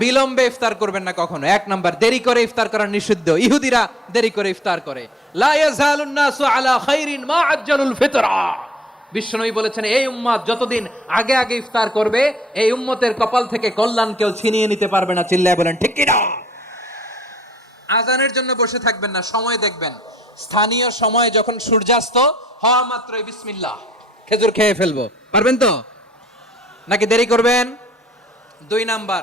বিলম্বে ইফতার করবেন না কখনো। এক নাম্বার, দেরি করে ইফতার করা নিষিদ্ধ। ইহুদিরা দেরি করে ইফতার করে। লা ইয়াজালুন নাসু আলা খাইরিন মা আজ্জালুল ফিতরা। বিশ্বনবী বলেছেন, এই উম্মত যতদিন আগে আগে ইফতার করবে, এই উম্মতের কপাল থেকে কল্যাণ কেউ ছিনিয়ে নিতে পারবে না। চিল্লায় বলেন, ঠিক কিনা? আজানের জন্য বসে থাকবেন না, সময় দেখবেন। স্থানীয় সময় যখন সূর্যাস্ত, হওয়া মাত্রই বিসমিল্লাহ। খেজুর খেয়ে ফেলব। পারবেন তো? নাকি দেরি করবেন? দুই নাম্বার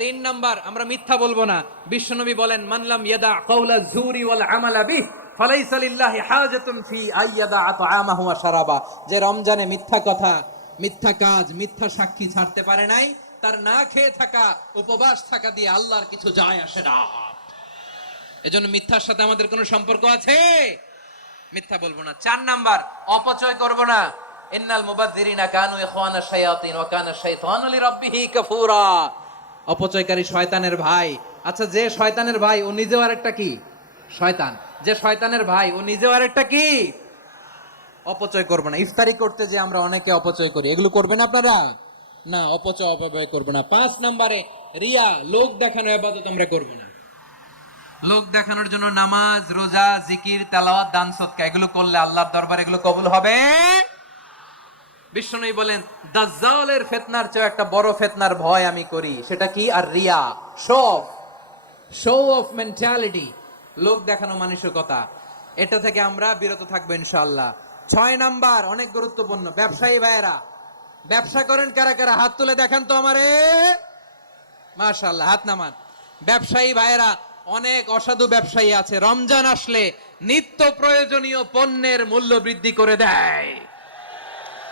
তিন নাম্বার, আমরা মিথ্যা বলব না। বিশ্বনবী বলেন মানলাম ইয়াদা কাউলা জুরি ওয়াল আমালা বিহ, ফালাইসা লিল্লাহি হাজাতুন ফি আইয়াদা আতআমাহু ওয়া শারাবা। যে রমজানে মিথ্যা কথা, মিথ্যা কাজ, মিথ্যা সাক্ষী ছাড়তে পারে নাই, তার না খেয়ে থাকা, উপবাস থাকা দিয়ে আল্লাহর কিছু যায় আসে না। এজন্য মিথ্যার সাথে আমাদের কোনো সম্পর্ক আছে? মিথ্যা বলব না। চার নাম্বার, অপচয় করব না। ইন্নাল মুবাদদিরিনা কানু ইখওয়ানা শায়াতিন ওয়া কানা শাইতানু লিরাব্বিহি কাফুরা। অপচয়কারী শয়তানের ভাই। আচ্ছা যে শয়তানের ভাই, ও নিজেও আরেকটা কি? শয়তান। যে শয়তানের ভাই, ও নিজেও আরেকটা কি? অপচয় করব না। ইফতারি করতে যে আমরা অনেকে অপচয় করি, এগুলো করবেন আপনারা? না, অপচয়, অপব্যয় করব না। পাঁচ নম্বরে, রিয়া, লোক দেখানো আবাদত আমরা করব না। লোক দেখানোর জন্য নামাজ, রোজা, জিকির, তেলাওয়াত, দান সৎকা এগুলো করলে আল্লাহর দরবারে এগুলো কবুল হবে? বিষ্ণুই বলেন দাজ্জালের ফেতনার চেয়ে একটা বড় ফেতনার ভয় আমি করি। সেটা কি? আর Riya show off show off mentality লোক দেখানো মানসিকতা। এটা থেকে আমরা বিরত থাকব ইনশাআল্লাহ। ছয় নাম্বার অনেক গুরুত্বপূর্ণ। ব্যবসায়ী ভাইয়েরা ব্যবসা করেন কারা কারা? হাত তুলে দেখান তো আমারে। মাশাআল্লাহ হাত নামান। ব্যবসায়ী ভাইয়েরা অনেক অসাধু ব্যবসায়ী আছে। রমজান আসলে নিত্য প্রয়োজনীয় পণ্যের মূল্য বৃদ্ধি করে দেয়।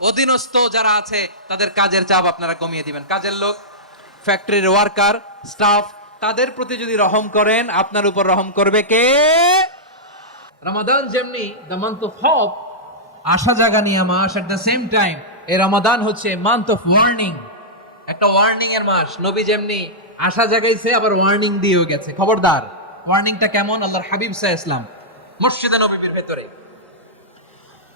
অধীনস্থ যারা আছে, তাদের কাজের চাপ আপনারা কমিয়ে দিবেন। কাজের লোক ফ্যাক্টরির ওয়ার্কার স্টাফ তাদের প্রতি যদি রহম করেন, আপনার উপর রহম করবে কে? রমাদান যেমনি দ্য মান্থ অফ হপ আশা জাগা নিয়ে মাস এট দ্য সেম টাইম এই রমাদান হচ্ছে মান্থ অফ ওয়ার্নিং একটা ওয়ার্নিং এর মাস। নবী যেমনি আশা জাগাইছে, আবার ওয়ার্নিং দিয়েও গেছে। খবরদার ওয়ার্নিংটা কেমন? আল্লাহর হাবিব সাহ ইসলাম। মসজিদে নবীর ভেতরে।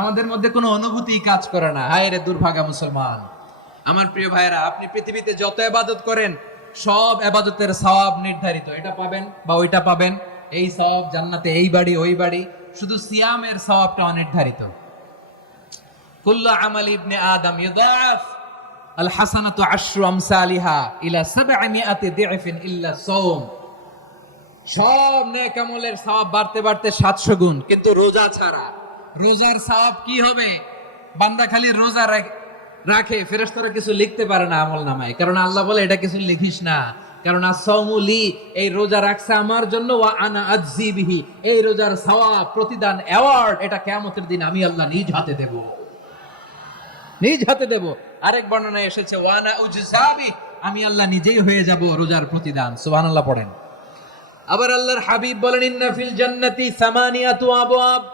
আমাদের মধ্যে কোনো অনুভূতি কাজ করে না। হায় রে দুর্ভাগা মুসলমান। আমার প্রিয় ভাইরা আপনি পৃথিবীতে যত এবাদত করেন, সব এবাদতের সওয়াব নির্ধারিত। এটা পাবেন বা ওইটা পাবেন। এই সওয়াব জান্নাতে এই বাড়ি, ওই বাড়ি। শুধু সিয়ামের সওয়াবটা অনির্ধারিত। কুল্লু আমাল ইবনে আদম ইউদাফ, আল হাসানাতু আশরু আমসালিহা ইলা সাবআমিয়াতি দিফিন ইল্লা সাওম। সব নেক আমলের সওয়াব বাড়তে বাড়তে 700 গুণ, কিন্তু রোজা ছাড়া রোজার সওয়াব কি হবে? বান্দা খালি রোজা রাখ- ফেরেশতারা কিছু লিখতে পারে না আমল নামায়। কারণ আল্লাহ বলে, এটা কিছু লিখিস না। কারণ আসৌমুলি এই রোজা রাখছে আমার জন্য, ওয়া আনা আজজি বিহি। এই রোজার সওয়াব, প্রতিদান অ্যাওয়ার্ড এটা কিয়ামতের দিন আমি আল্লাহ নিজ হাতে দেব। নিজ হাতে দেব। আরেক বর্ণনায় এসেছে ওয়ানা উজজাবি আমি আল্লাহ নিজেই হয়ে যাব রোজার প্রতিদান। সুবহানাল্লাহ পড়েন। আবার আল্লাহর হাবিব বলেন, ইন্না ফিল জান্নাতি সামানিয়াতু আবওয়াব।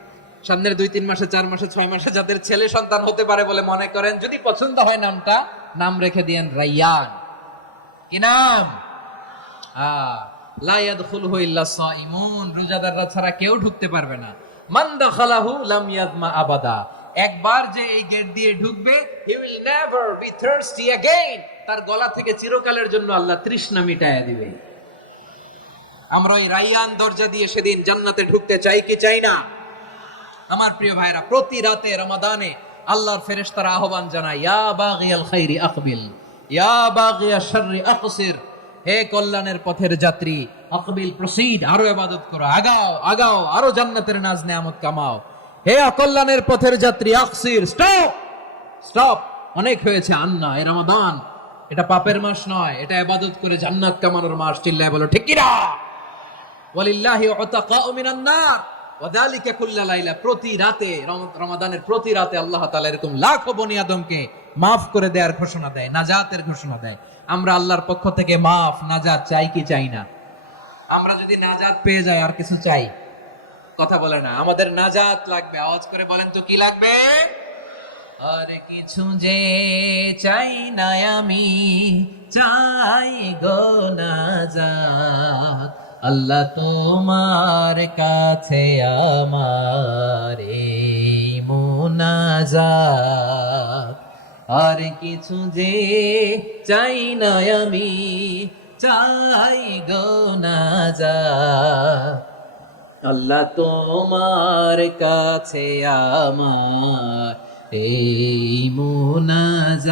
সামনের দুই তিন মাসে চার মাসে ছয় মাসে যাদের ছেলে সন্তান হতে পারে বলে মনে করেন যদি পছন্দ হয় নামটা নাম রেখে দিয়েন রাইয়ান কি নাম আহ, লা ইয়াদখুলুহু ইল্লা সাইমুন রোজাদাররা ছাড়া কেউ ঢুকতে পারবে না মান দাখালাহু লাম ইয়াদমা আবাদা একবার যে এই গেট দিয়ে ঢুকবে he will never be thirsty again তার গলা থেকে চিরকালের জন্য আল্লাহ তৃষ্ণা মিটায়া দিবে আমরা ওই রাইয়ান দরজা দিয়ে সেদিন জান্নাতে ঢুকতে চাই কি চাই না আমার প্রিয় ভাইরা, প্রতি রাতে রমাদানে আল্লাহর ফেরেশতারা আহ্বান জানায়, ইয়া বাগিয়াল খাইরি আকবিল, ইয়া বাগিয়া শাররি আকসির, হে কল্যাণের পথের যাত্রী, আকবিল, প্রসিড, আরও ইবাদত করো, আগাও আগাও, আরও জান্নাতের নাজ নেয়ামত কামাও। হে অকল্যাণের পথের যাত্রী, আকসির, স্টপ স্টপ, অনেক হয়েছে আন্না, এ রমাদান, এটা পাপের মাস নয়, এটা ইবাদত করে জান্নাত কামানোর মাস, চিল্লায় বলো, ঠিক কিনা ওয়ালিল্লাহি উতাকাউ মিনান নার। ওয়াদালিকা কুল্লা লাইলা, প্রতি রাতে রমাদানের প্রতি রাতে আল্লাহ তাআলা এরকম লাখো বনি আদমকে মাফ করে দেওয়ার ঘোষণা দেয়, নাজাতের ঘোষণা দেয়। আমরা আল্লাহর পক্ষ থেকে মাফ, নাজাত চাই কি চাই না? আমরা যদি নাজাত পেয়ে যাই, আর কিছু চাই? কথা বলে না, আমাদের নাজাত লাগবে। আওয়াজ করে বলেন তো, কি লাগবে? আর কিছু যে চাই না আমি, চাই গো নাজাত। আল্লাহ তোমার কাছে আমার মুনাজাত। আর কিছু যে চাই না আমি, চাই গো যা আল্লাহ তোমার কাছে আমার এই মুনাজাত।